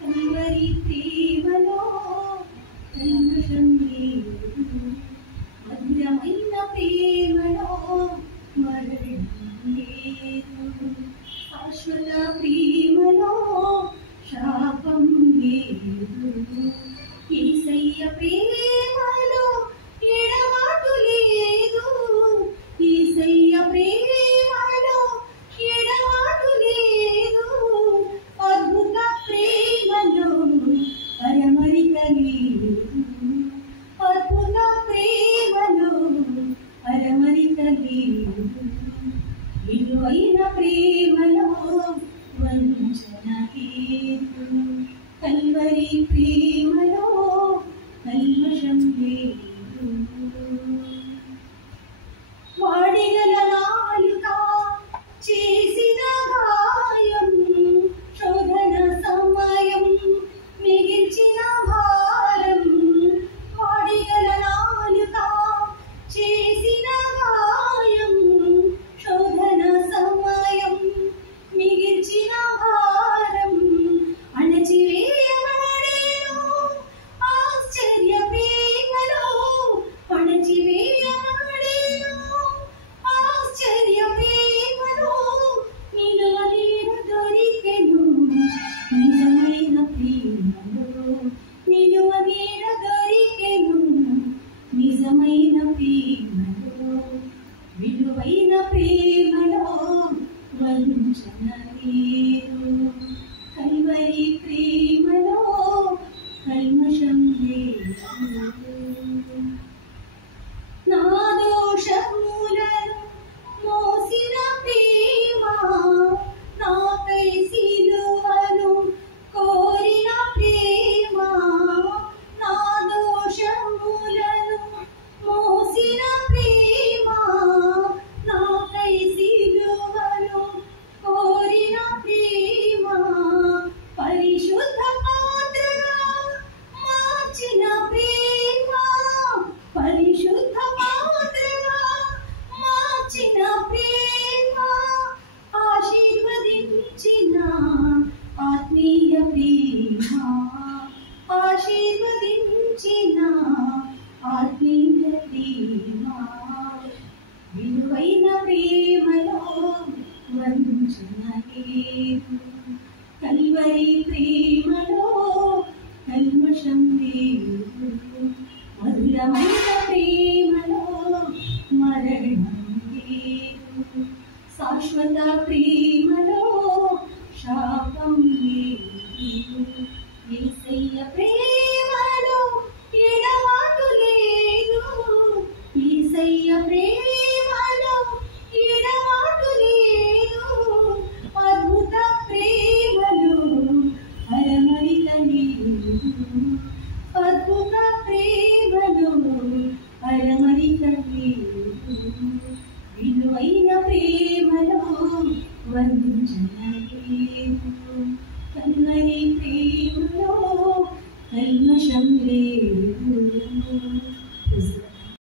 Calvary ప్రేమలో కల్మషం లేదు, మధురమైన ప్రేమలో మరణం లేదు, శాశ్వత ప్రేమలో శాపం లేదు, యేసయ్య ప్రేమలో ఎడబాటు లేదు, యేసయ్య ప్రేమలో ఎడబాటు లేదు, అద్భుత ప్రేమలో అరమరిక లేదు, అద్భుత ప్రేమలో అరమరిక లేదు, విలువైన ప్రేమలో వంచన లేదు, కల్వరి ప్రేమలో కల్మషం లేదు. వాడిగల నాలుక చేసిన గాయం, శోధన సమయం మిగిల్చిన భారం, వాడిగల నాలుక చేసిన గాయం, శోధన సమయం మిగిల్చిన భారం, అణచివేయబడేను ఆశ్చర్య ప్రేమలో, అణచివేయబడేను ఆశ్చర్య ప్రేమలో, నిలువనీడ దొరికెను నిజమైన ప్రేమలో, నిలువనీడ దొరికెను నిజమైన ప్రేమలో, విలువైన ప్రేమలో వంచన లేదు, కల్వరి ప్రేమలో కల్మషం లేదు. నా దోషములను మోసిన ప్రేమ, నాకై సిలువను కోరిన ప్రేమ, నా దోషములను మోసిన ప్రేమ, నాకై సిలువను కోరిన ప్రేమ, పరిశుద్ధ పాత్రగా మార్చిన ప్రేమ, పరిశుద్ధ పాత్రగా మార్చిన ప్రేమ, ఆశీర్వదించిన ఆత్మీయ ప్రేమ, ఆశీర్వదించిన ఆత్మీయ ప్రేమ, విలువైన ప్రేమలో వంచన లేదు, కల్వరి ప్రేమలో కల్మషం లేదు, మధురమైన ప్రేమలో మరణం లేదు, శాశ్వత ప్రేమలో శాపం లేదు, యేసయ్య ప్రేమలో ఎడబాటు లేదు, యేసయ్య ప్రేమలో ఎడబాటు లేదు, అద్భుత ప్రేమలో అరమరిక లేదు, అద్భుత ప్రేమలో అరమరిక లేదు, విలువైన ప్రేమలో వంచన లేదు, కల్వరి